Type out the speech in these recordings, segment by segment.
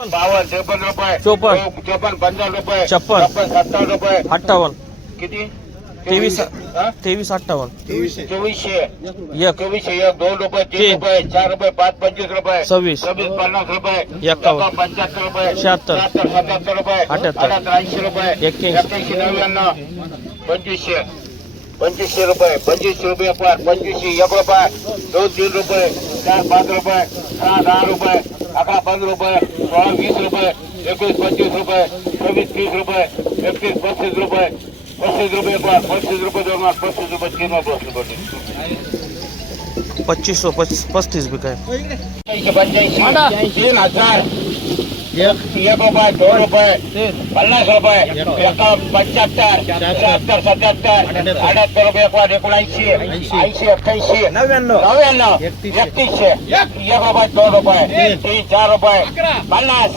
बावन्न त्रेपन्न रुपये. चोपन्न. चोपन्न पंचावन्न रुपये. छप्पन. छप्पन सत्तावन्न रुपये. अठ्ठावन्न. किती? तेवीस हा? तेवीस अठ्ठावन्न. चोवीसशे. एक. चोवीसशे एक दोन रुपये तीन तीन. रुपये चार रुपये पाच पंचवीस रुपये. सव्वीस. सव्वीस पन्नास रुपये. एक्कावन्न. पंच्याहत्तर रुपये. शहात्तर. सत्याहत्तर रुपये. अठ्याहत्तर. अठ्याहत्तर ऐंशी रुपये. एक्क्याऐंशी. एक्क्याऐंशी नव्याण्णव. पंचवीसशे. पंचवीसशे रुपये. पंचवीसशे रुपये पर. पंचवीसशे एक रुपये. दोन तीन रुपये. चार पाच रुपये. सहा दहा रुपये अकरा पंधरा रुपये सोळा वीस रुपये एकोणीस पंचवीस रुपये सव्वीस तीस रुपये एकतीस पस्तीस रुपये पस्तीस रुपये पस्तीस रुपये दोन मार्क पस्तीस रुपये तीन मार्क बसले पच्चीस सौ पच- पस्तीस बी काय? पंच्याऐंशी तीन हजार. એક રૂપિયા દો રૂપિયા પચાસ રૂપિયા પંચોતેર ત્રેહત્તર સત્યોતેર અડતેર રૂપિયા એકોણસી એસી એક રૂપિયા દો રૂપિયા ત્રીસ ચાર રૂપિયા પચાસ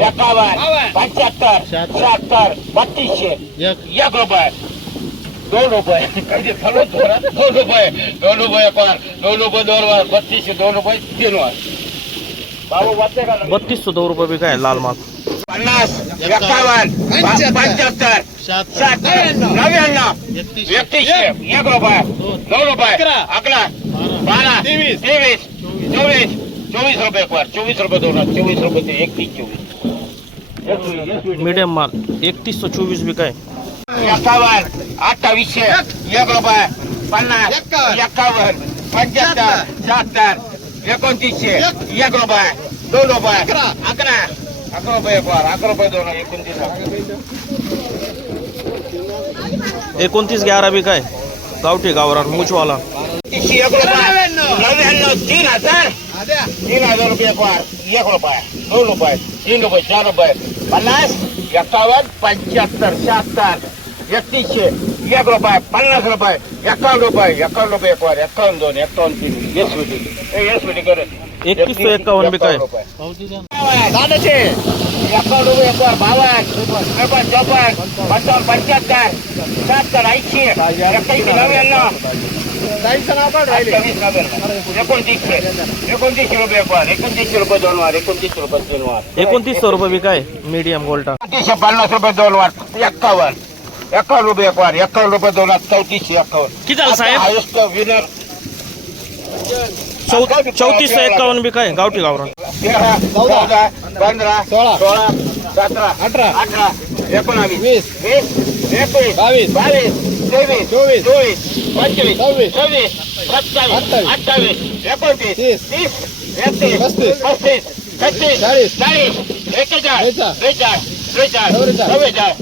એકાવન. પંચોતેર સત્તર બત્રીસ. એક. રૂપિયા. દોઢ રૂપિયા. કઈ ખરો? દોઢ. રૂપિયા. દોઢ રૂપિયા દોઢ રૂપિયા દોઢ વાર. બત્રીસ. बत्तीस सौ दो रुपये बी काय लाल माल। पन्नास एकावन्न पंच्याहत्तर नव्याण्णव एकतीसशे एक रुपये दोन रुपये अकरा बारा तेवीस तेवीस चोवीस चोवीस रुपये पर चोवीस रुपये दोन चोवीस रुपये ते एकतीस चोवीस. मीडियम माल एकतीस सौ चोवीस बी काय एकावन्न अठ्ठावीसशे एक रुपये पन्नास एकावन्न पंच्याहत्तर शहात्तर एकोणतीसशे. एक. रुपये. दोन रुपये. अकरा. अकरा. रुपये पर अकरा रुपये दोन एकोणतीस एकोणतीस ग्यारा बी काय? गावठी गावरान मुचवाला. तीनशे एक रुपये. नव्याण्णव तीन हजार. तीन हजार रुपये पर एक रुपये. दोन रुपये. तीन रुपये चार रुपये. पन्नास एकावन्न पंच्याहत्तर शहात्तर एकतीसशे. एक रुपये पन्नास रुपये एकावन्न रुपये एकावन्न रुपये पर एकावन्न दोन एकावन्न तीन येस होती येस होती कर एकतीस सौ एक्कावन्न बी काय दादाचे एकावन्न रुपये पर बावन्न त्रेपन्न चौपन्न पंचावन्न पंच्याहत्तर शहात्तर ऐंशी एक्क्याऐंशी नव्याण्णव एकोणतीसशे एकोणतीसशे रुपये पर एकोणतीसशे रुपये दोन वार एकोणतीसशे रुपये तीन वार एकोणतीस सौ रुपये बी काय मीडियम गोल्टा एकोणतीसशे पन्नास रुपये दोन वार एक्कावन्न एकावन्न रुपये पर एकावन्न रुपये दोन वार चौतीसशे एक्कावन्न किती झालं साहेब? हायस्ट विनर चौ चौतीस सौ एक्कावन्न बी काय गावठी गावरान तेरा चौदा पंधरा सोळा सोळा सतरा अठरा अठरा एकोणावीस वीस वीस एकवीस बावीस बावीस तेवीस चोवीस चोवीस पंचवीस सव्वीस सव्वीस सत्तावीस अठ्ठावीस एकोणतीस तीस एकतीस पस्तीस छत्तीस चाळीस चाळीस एकेचाळीस बेचाळीस त्रेचाळीस चव्वेचाळीस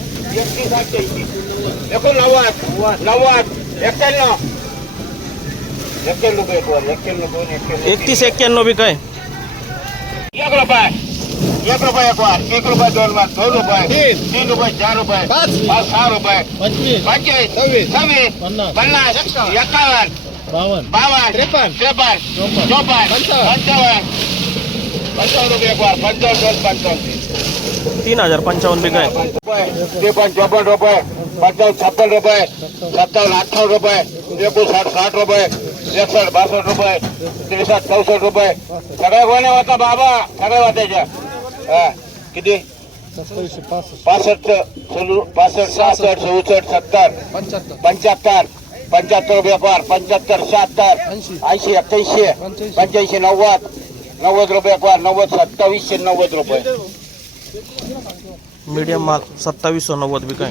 એકોણનવ્વાદ નવ્વાદ એકેલનો એકેલનો કોઈ એકવાર એકેલનો કોઈ એકત્રીસ એકેલનો બી કઈ? એક રૂપિયા. એક રૂપિયા એકવાર એક રૂપિયા દોઢ વાર. દોઢ રૂપિયા. ત્રણ રૂપિયા ચાર રૂપિયા. પાંચ. સાત રૂપિયા. પચીસ. પચીસ. છવ્વીસ. છવ્વીસ. પન્નાસ એકાવન. બાવન. બાવન. ત્રેપન. ત્રેપન. ચોપન. પંચાવન. પંચાવન. રૂપિયા એકવાર પંચાવન દોઢ પંચાવન. तीन हजार पंचावन्न बिघा आहे. ते पण चौपन्न रुपये पंचावन्न छप्पन रुपये सत्तावन्न अठ्ठावन्न रुपये एकोणसाठ साठ रुपये त्रेसष्ट बासष्ट रुपये त्रेसष्ट चौसष्ट रुपये. सगळ्या गोण्या होता बाबा सगळ्या वाटायच्या हा किती? पासष्ट पासष्ट सहासष्ट चौसष्ट सत्तर पंच्याहत्तर पंच्याहत्तर रुपये पार पंच्याहत्तर शहात्तर ऐंशी अठ्ठ्याऐंशी पंच्याऐंशी नव्वद नव्वद रुपये पार नव्वद सत्तावीसशे नव्वद रुपये. मीडियम माल सत्तावीस सौ नव्वद बी काय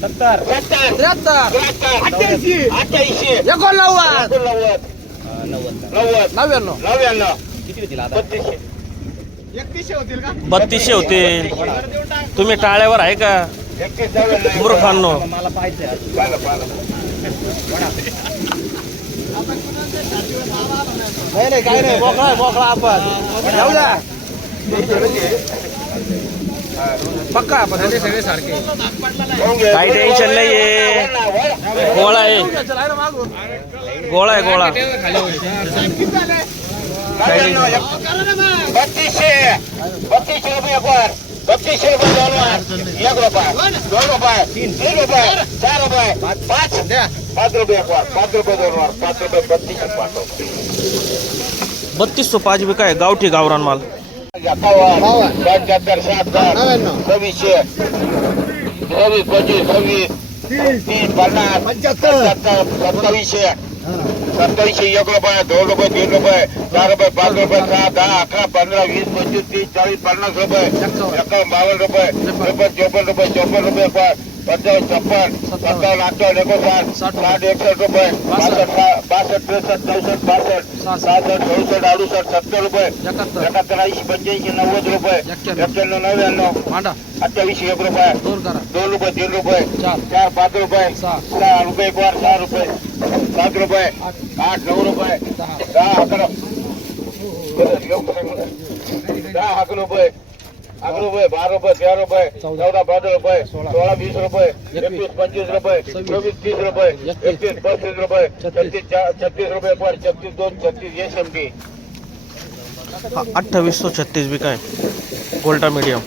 सत्तर. त्र्याहत्तर. अठ्ठ्याऐंशी. एकोणनव्वद. नव्वद नव्याण्णव. नव्याण्णव. बत्तीसशे. बत्तीसशे होते तुम्ही टाळ्यावर आहे का? मूर्खांनो. पाहिलं पाहिलं. नाही नाही काही नाही मोकळा आहे, मोकळा आपण जाऊ द्या पक्का आपण सगळे सारखे काही टेन्शन नाहीये गोळा आहे गोळा आहे गोळा बत्तीसशे बत्तीसशे रुपये एक बत्तीसशे रुपये दोन वर एक रुपये दोन रुपये तीन रुपये चार रुपये पाच पाच रुपये एक वर पाच रुपये दोन वर पाच रुपये बत्तीसशे पाच रुपये बत्तीस सौ पाच बी काय गावठी गावरान माल सत्तावीसशे एक रुपये दोन रुपये तीन रुपये चार रुपये पाच रुपये सहा दहा अकरा पंधरा वीस पंचवीस तीस चाळीस पन्नास रुपये एकावन्न बावन्न रुपये चोपन्न रुपये चोपन्न रुपये पाच पंचावन्न छप्पन सत्तावन्न अठ्ठावन्न एकोणसाठ साठ एकसष्ट रुपये बासष्ट सहा- बासष्ट त्रेसष्ट चौसष्ट बासष्ट सहासष्ट चौसष्ट अडुसष्ट सत्तर रुपये एकाहत्तर ऐंशी पंच्याऐंशी नव्वद रुपये एक्क्याण्णव नव्याण्णव मांडा अठ्ठावीसशे एक रुपये दोन करा दोन रुपये तीन रुपये चार. चार पाच रुपये सहा. सहा रुपये एक वर सहा रुपये सात रुपये अकरा बारह तेरह चौदह। पंद्रह सोलह। बीस रुपए इक्कीस। पच्चीस रुपए चौबीस तीस रुपए इकतीस बत्तीस छत्तीस। छत्तीस रुपए पर छत्तीस दो छत्तीस ये सम की हाँ, अट्ठावी सौ छत्तीस भी का है। गोल्टा मीडियम।